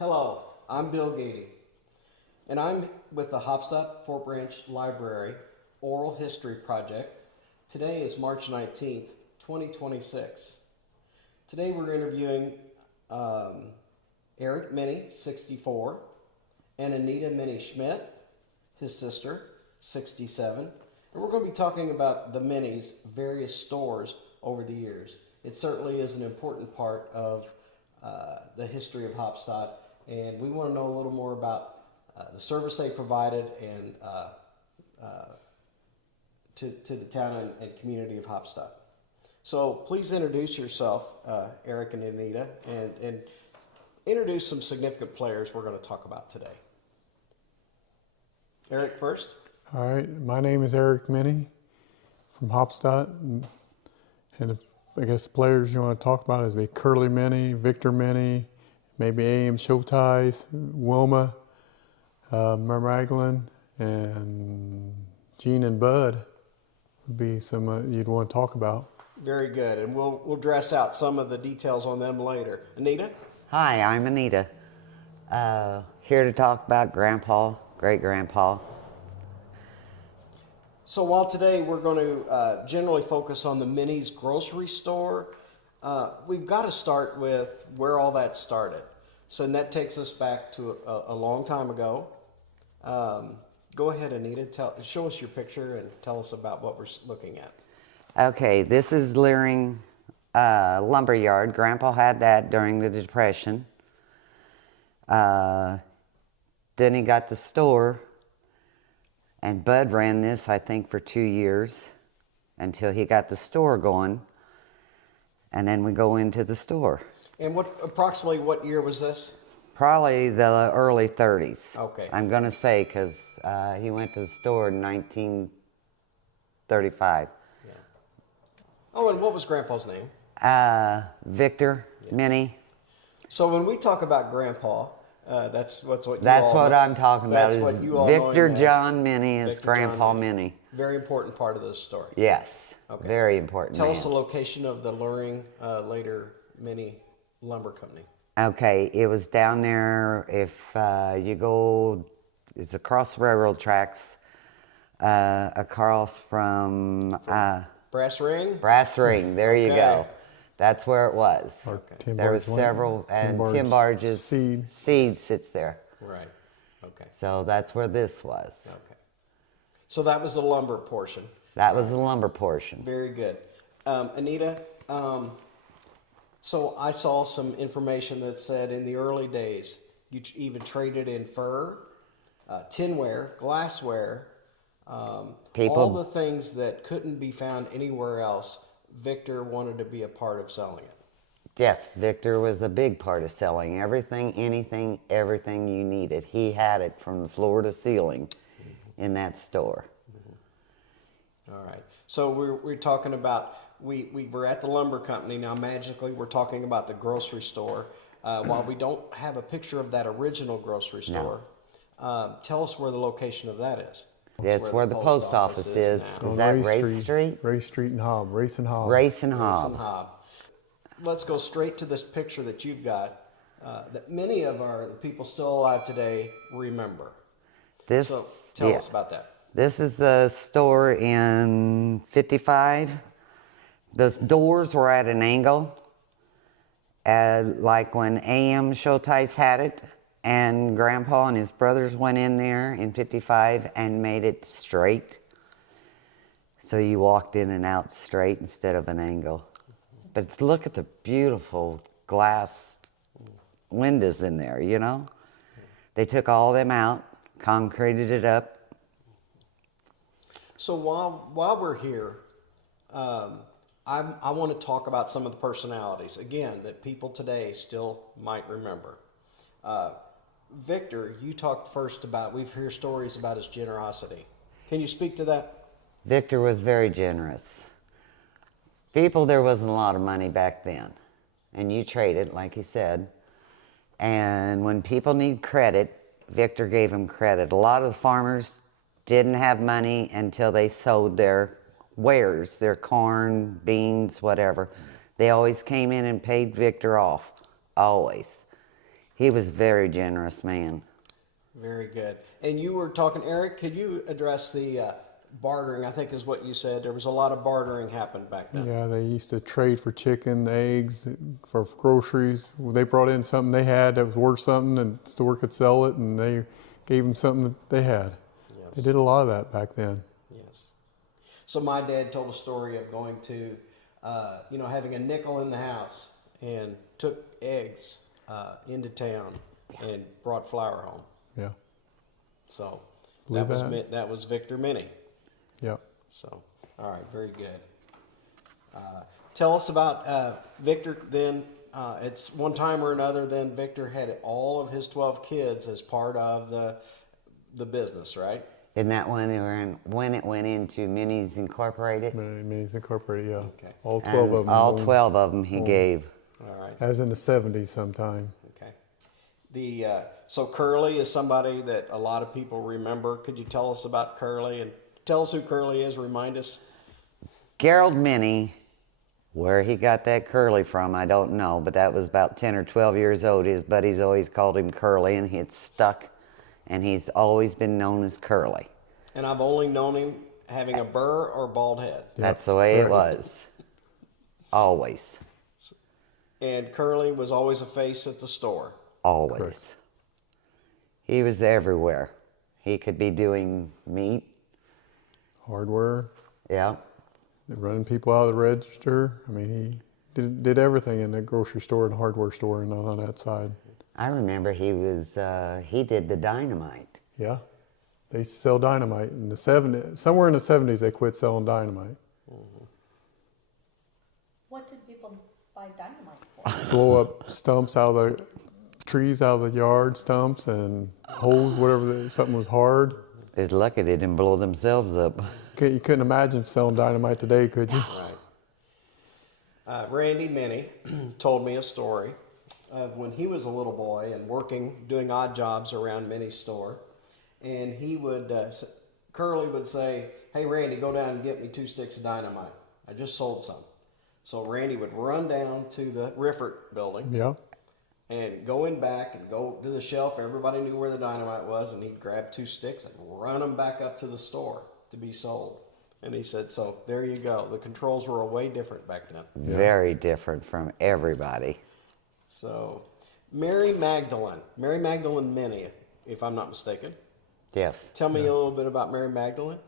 Hello, I'm Bill Goedde, and I'm with the Haubstadt 4-Branch Library Oral History Project. Today is March 19th, 2026. Today we're interviewing Eric Meny, 64, and Anita Meny Schmidt, his sister, 67. And we're going to be talking about the Menys' various stores over the years. It certainly is an important part of the history of Haubstadt, and we want to know a little more about the service they provided and to the town and community of Haubstadt. So please introduce yourself, Eric and Anita, and introduce some significant players we're going to talk about today. Eric first. All right, my name is Eric Meny from Haubstadt, and I guess the players you want to talk about is Curly Meny, Victor Meny, maybe A.M. Showties, Wilma, Magdalen, and Gene and Bud would be some you'd want to talk about. Very good, and we'll dress out some of the details on them later. Anita? Hi, I'm Anita. Here to talk about Grandpa, great-grandpa. So while today we're going to generally focus on the Menys grocery store, we've got to start with where all that started. So and that takes us back to a long time ago. Go ahead, Anita. Show us your picture and tell us about what we're looking at. Okay, this is Luhring Lumberyard. Grandpa had that during the Depression. Then he got the store, and Bud ran this, I think, for 2 years until he got the store going, and then we go into the store. And approximately what year was this? Probably the early 30s. Okay. I'm going to say, because he went to the store in 1935. Yeah. Oh, and what was Grandpa's name? Victor Meny. So when we talk about Grandpa, that's what you That's all what know. I'm talking about. That's Is what you all know Victor him as. John Meny is Victor Grandpa John Meny. Very important part of this story. Yes. Okay. Very important. Tell man. us the location of the Luhring later Meny Lumber Company. Okay, it was down there. If you go, it's across the railroad tracks, across from Brass Ring? Brass Ring. There you Okay. go. That's where it was. Okay. There was several, and Tim Barge's seed sits there. Right. Okay. So that's where this was. Okay. So that was the lumber portion. That was the lumber portion. Very good. Anita, so I saw some information that said in the early days you even traded in fur, tinware, glassware, all the things that couldn't be found anywhere else. Victor wanted to be a part of selling it. Yes, Victor was a big part of selling everything, anything, everything you needed. He had it from the floor to ceiling in that store. All right. So we're talking about, we were at the lumber company. Now magically we're talking about the grocery store. While we don't have a picture of that original grocery store, tell us where the location of that is. That's where the post office is. Is that Race Street? Race Street and Hob. Race and Hob. Race and Hob. Let's go straight to this picture that you've got that many of the people still alive today remember. So tell us about that. This is the store in 55. Those doors were at an angle, like when A.M. Showties had it. And Grandpa and his brothers went in there in 55 and made it straight. So you walked in and out straight instead of an angle. But look at the beautiful glass windows in there, you know? They took all them out, concreted it up. So while we're here, I want to talk about some of the personalities, again, that people today still might remember. Victor, you talked first about, we've heard stories about his generosity. Can you speak to that? Victor was very generous. People, there wasn't a lot of money back then. And you traded, like he said. And when people need credit, Victor gave them credit. A lot of the farmers didn't have money until they sold their wares, their corn, beans, whatever. They always came in and paid Victor off, always. He was a very generous man. Very good. And you were talking, Eric, could you address the bartering, I think is what you said. There was a lot of bartering happened back then. Yeah, they used to trade for chicken, eggs, for groceries. They brought in something they had that was worth something, and the store could sell it, and they gave them something that they had. Yes. They did a lot of that back then. Yes. So my dad told a story of going to, having a nickel in the house and took eggs into town and brought flour home. Yeah. So Believe that was Victor Meny. Yeah. So, all right, very good. Tell us about Victor then. It's one time or another, then Victor had all of his 12 kids as part of the business, right? Isn't that when it went into Minis Incorporated? Minis Incorporated, yeah. Okay. All 12 And of them. all 12 of them he gave. All right. As in the 70s sometime. Okay. So Curly is somebody that a lot of people remember. Could you tell us about Curly and tell us who Curly is? Remind us. Gerald Meny, where he got that Curly from, I don't know, but that was about 10 or 12 years old. His buddies always called him Curly, and it's stuck, and he's always been known as Curly. And I've only known him having a burr or bald head. That's the way it was. Always. And Curly was always a face at the store. Always. Correct. He was everywhere. He could be doing meat. Hardware, Yeah. running people out of the register. I mean, he did everything in the grocery store and hardware store and on that side. I remember he did the Dynamite. Yeah. They used to sell dynamite in the 70s. Somewhere in the 70s, they quit selling dynamite. What did people buy dynamite for? Blow up stumps out of the trees, out of the yard, stumps and holes, whatever, something was hard. They're lucky they didn't blow themselves up. You couldn't imagine selling dynamite today, could you? Right. Randy Meny told me a story of when he was a little boy and doing odd jobs around Meny's store. And he would, Curly would say, "Hey, Randy, go down and get me 2 sticks of dynamite. I just sold some." So Randy would run down to the Rifford building Yeah. and go in back and go to the shelf. Everybody knew where the dynamite was, and he'd grab 2 sticks and run them back up to the store to be sold. And he said, so there you go. The controls were way different back then. Very different from everybody. So Mary Magdalen Meny, if I'm not mistaken. Yes. Tell me a little bit about Mary Magdalen.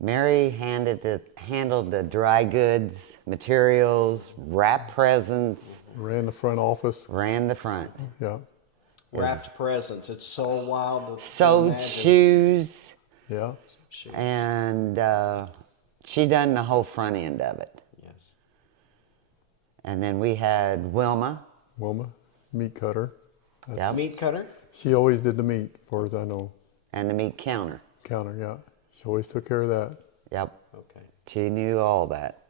Mary handled the dry goods, materials, wrapped presents, Ran the front office. ran the front. Yeah. Wrapped presents. It's so wild to Sewed imagine. shoes, Yeah. and she done the whole front end of it. Yes. And then we had Wilma. Wilma, meat cutter. Yep. Meat cutter. She always did the meat, as far as I know. And the meat counter. Counter, yeah. She always took care of that. Yep. Okay. She knew all that.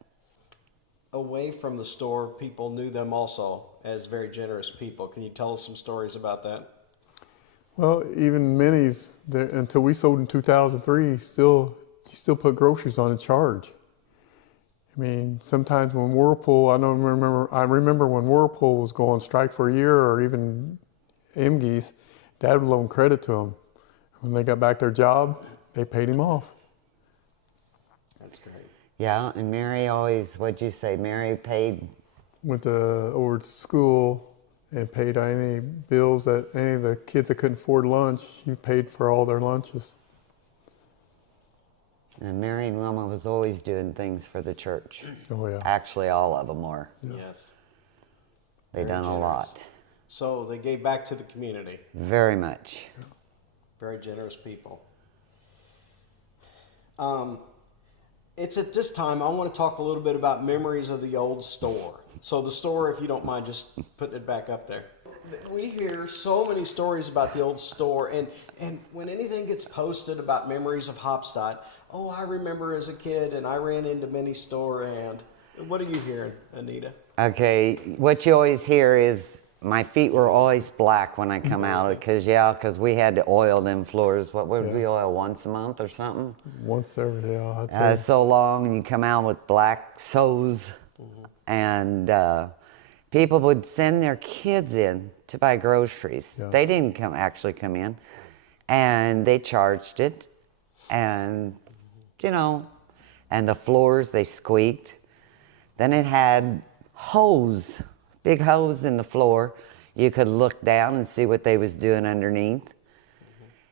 Away from the store, people knew them also as very generous people. Can you tell us some stories about that? Well, even Minnie's, until we sold in 2003, she still put groceries on a charge. I mean, sometimes when Whirlpool, I remember when Whirlpool was going on strike for a year, or even MG's, Dad would loan credit to them. When they got back their job, they paid him off. That's great. Yeah, and Mary always, what'd you say? Mary paid. Went over to school and paid any bills that any of the kids that couldn't afford lunch, she paid for all their lunches. And Mary and Wilma was always doing things for the church. Oh, yeah. Actually, all of them were. Yes. They Very done a generous. lot. So they gave back to the community. Very much. Very generous people. It's at this time I want to talk a little bit about memories of the old store. So the store, if you don't mind just putting it back up there. We hear so many stories about the old store, and when anything gets posted about memories of Haubstadt, oh, I remember as a kid and I ran into Meny's store, and what are you hearing, Anita? Okay, what you always hear is my feet were always black when I come out, because we had to oil them floors. What would we oil, once a month or something? Once every day, I'd say. So long, and you come out with black soles. And People would send their kids in to buy groceries. Yeah. They didn't actually come in, and they charged it, and and the floors they squeaked. Then it had holes, big holes in the floor. You could look down and see what they was doing underneath.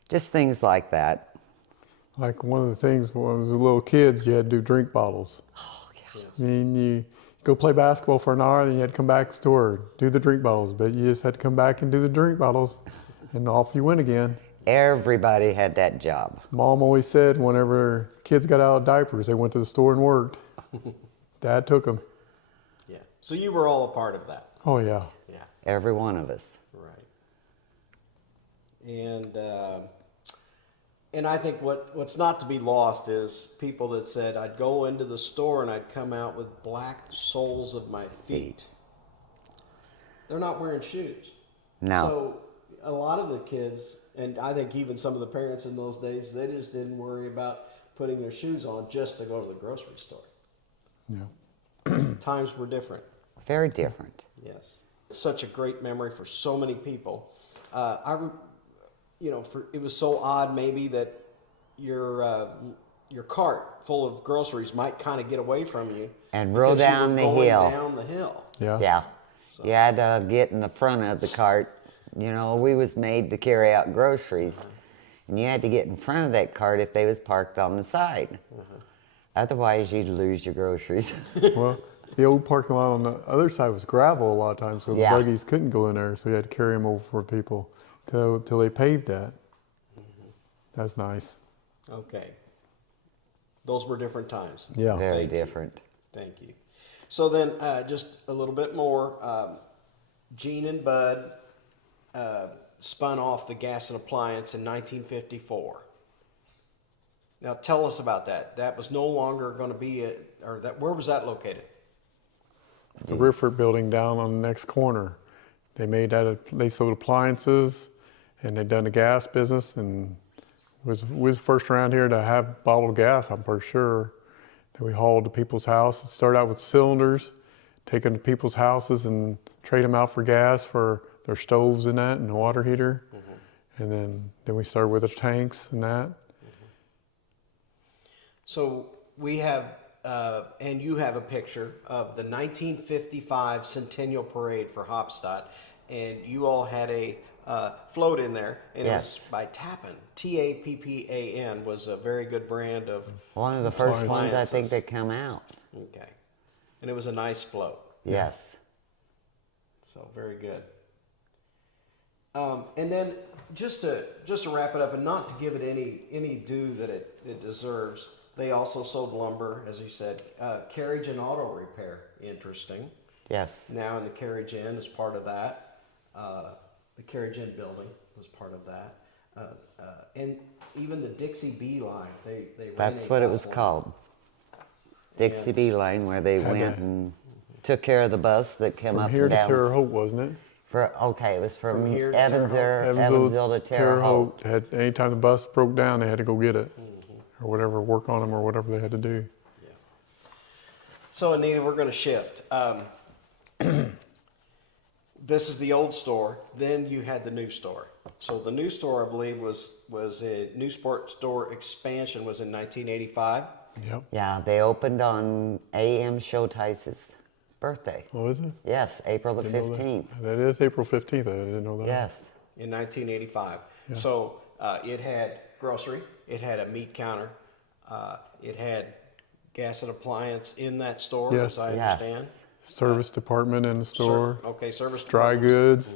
Just things like that. Like one of the things when we were little kids, you had to do drink bottles. Oh yeah. I mean, you go play basketball for an hour, and you had to come back to the store, do the drink bottles. But you just had to come back and do the drink bottles, and off you went again. Everybody had that job. Mom always said whenever kids got out of diapers, they went to the store and worked. Dad took them. Yeah. So you were all a part of that. Oh, yeah. Yeah. Every one of us. Right. And I think what's not to be lost is people that said, I'd go into the store and I'd come out with black soles of my feet. They're not wearing shoes. No. So a lot of the kids, and I think even some of the parents in those days, they just didn't worry about putting their shoes on just to go to the grocery store. Yeah. Times were different. Very different. Yes. Such a great memory for so many people. It was so odd maybe that your cart full of groceries might kind of get away from you And roll because you down were the going hill. Down the hill. Yeah. Yeah. You had to get in the front of the cart. We was made to carry out groceries. And you had to get in front of that cart if they was parked on the side. Otherwise, you'd lose your groceries. Well, the old parking lot on the other side was gravel a lot of times, so Yeah. the buggies couldn't go in there, so you had to carry them over for people till they paved that. That's nice. Okay. Those were different times. Yeah. Very Thank you. different. Thank you. So then, just a little bit more. Gene and Bud spun off the Gas and Appliance in 1954. Now, tell us about that. That was no longer going to be where was that located? The Rifford building down on the next corner. They sold appliances, and they done the gas business, and we was first around here to have bottled gas, I'm pretty sure. That we hauled to people's houses. It started out with cylinders, taking to people's houses and trade them out for gas for their stoves and that, and the water heater. And then we started with the tanks and that. So we have, and you have a picture of the 1955 Centennial Parade for Haubstadt, and you all had a float in there, and Yes. it was by Tappan. Tappan was a very good brand of One of the first ones I think appliances. that come out. Okay, and it was a nice float. Yes. So very good. And then just to wrap it up, and not to give it any due that it deserves, they also sold lumber, as you said, Carriage and auto repair. Interesting. Yes. Now in the Carriage Inn is part of that. The Carriage Inn building was part of that. And even the Dixie Bee line, they ran That's a what it bus was line. called. Dixie Bee Line, where they went and took care of the bus that came From up here and to down. Terre Haute, wasn't it? It was from here to Terre Haute. Evansville to Terre Haute. Anytime the bus broke down, they had to go get it. Or whatever, work on them or whatever they had to do. Yeah. So Anita, we're going to shift. This is the old store. Then you had the new store. So the new store, I believe, was a new sports store expansion was in 1985. Yep. Yeah, they opened on A.M. Showtice's birthday. Oh, is it? Yes, April the Didn't know that. 15th. That is April 15th. I didn't know that. Yes. In 1985. So it had grocery. It had a meat counter. It had gas and appliance in that store, Yes. as I Yes. understand. Service department in the store. Okay, service Dry department.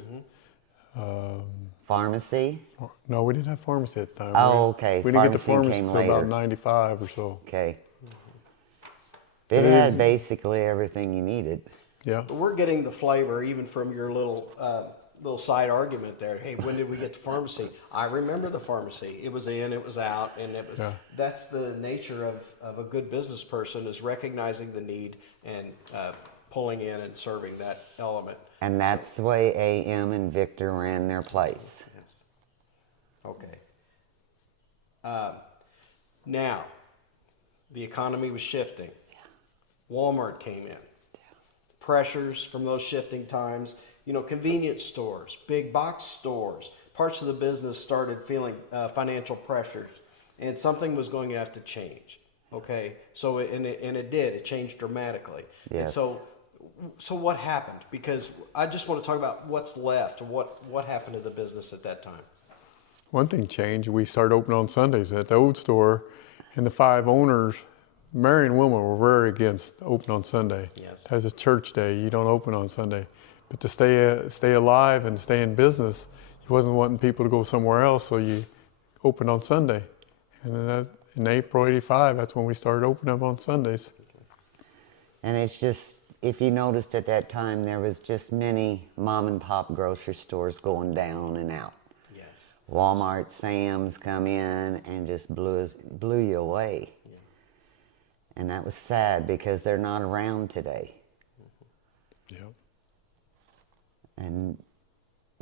goods. Pharmacy. No, we didn't have pharmacy at the time. Oh, okay. We didn't get to Pharmacy pharmacy came until about later. 95 or so. Okay. It had basically everything you needed. Yeah. We're getting the flavor even from your little side argument there. Hey, when did we get to pharmacy? I remember the pharmacy. It was in, it was out, and it was. Yeah. That's the nature of a good business person, is recognizing the need and pulling in and serving that element. And that's the way A.M. and Victor ran their place. Yes. Okay. Now, the economy was shifting. Walmart came in. pressures from those shifting times. You know, convenience stores, big box stores, parts of the business started feeling financial pressures, and something was going to have to change. Okay, so and it did. It changed dramatically. Yes. And so what happened? Because I just want to talk about what's left. What happened to the business at that time? One thing changed. We started opening on Sundays at the old store, and the 5 owners, Mary and Wilma, were very against open on Sunday. Yes. As a church day, you don't open on Sunday. But to stay alive and stay in business, you wasn't wanting people to go somewhere else, so you opened on Sunday. And then in April '85, that's when we started opening up on Sundays. And it's just, if you noticed at that time, there was just many mom and pop grocery stores going down and out. Yes. Walmart, Sam's come in and just blew you away. Yeah. And that was sad because they're not around today. Yeah. And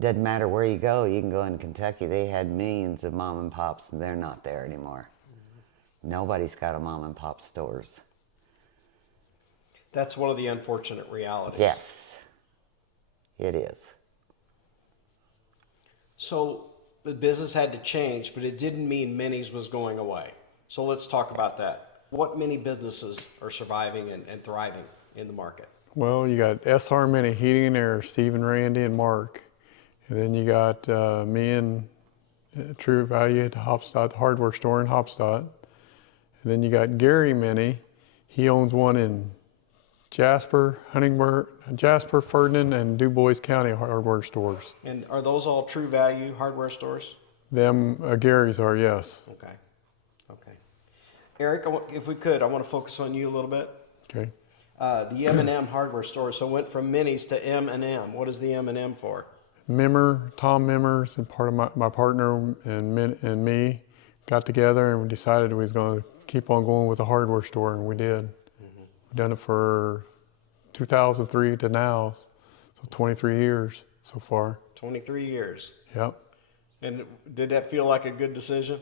doesn't matter where you go. You can go in Kentucky. They had millions of mom and pops, and they're not there anymore. Nobody's got a mom and pop stores. That's one of the unfortunate realities. Yes, it is. So the business had to change, but it didn't mean Many's was going away. So let's talk about that. What many businesses are surviving and thriving in the market? Well, you got SR Many, Heating and Air, Steve and Randy and Mark. And then you got me and True Value at the Haubstadt, the hardware store in Haubstadt. And then you got Gary Meny. He owns one in Jasper, Ferdinand, and Du Bois County hardware stores. And are those all True Value hardware stores? Them Gary's are, yes. Okay. Okay. Eric, if we could, I want to focus on you a little bit. Okay. The M&M hardware store. So went from Many's to M&M. What is the M&M for? Tom Mimmers, and part of my partner and me got together and we decided we was going to keep on going with the hardware store, and we did. Mm-hmm. We've done it for 2003 to now, so 23 years so far. 23 years. Yep. And did that feel like a good decision?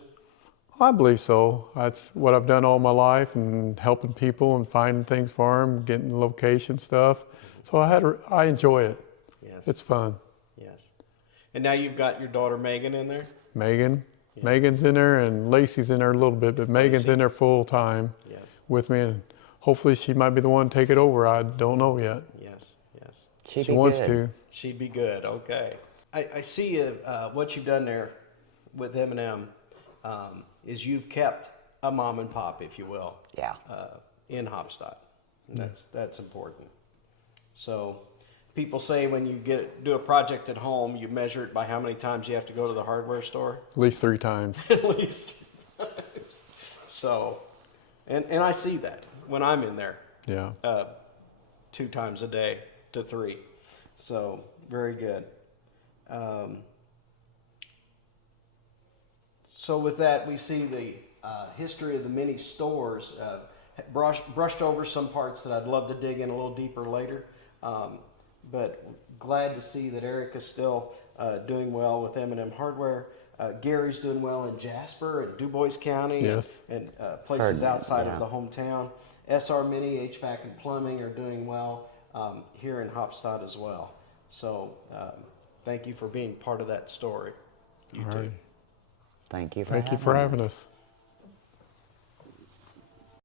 I believe so. That's what I've done all my life, and helping people and finding things for them, getting location stuff. So I enjoy it. Yes. It's fun. Yes. And now you've got your daughter Megan in there? Megan. Yeah. Megan's in there, and Lacey's in there a little bit, but Megan's in there full time. Yes. With me, and hopefully she might be the one to take it over. I don't know yet. Yes, yes. She wants to. She'd be good. Okay. I see what you've done there with M&M is you've kept a mom and pop, if you will. Yeah. In Haubstadt. And that's important. So people say when you do a project at home, you measure it by how many times you have to go to the hardware store. At least 3 times. At least 3 times. So, and I see that when I'm in there. Yeah. 2 times a day to 3. So very good. So with that, we see the history of the many stores. Brushed over some parts that I'd love to dig in a little deeper later. But glad to see that Eric is still doing well with M&M Hardware. Gary's doing well in Jasper and Du Bois County. Yes. And places outside yeah. of the hometown. SR Many, HVAC and Plumbing are doing well here in Haubstadt as well. So thank you for being part of that story. You All too. right. Thank you for Thank you for having us.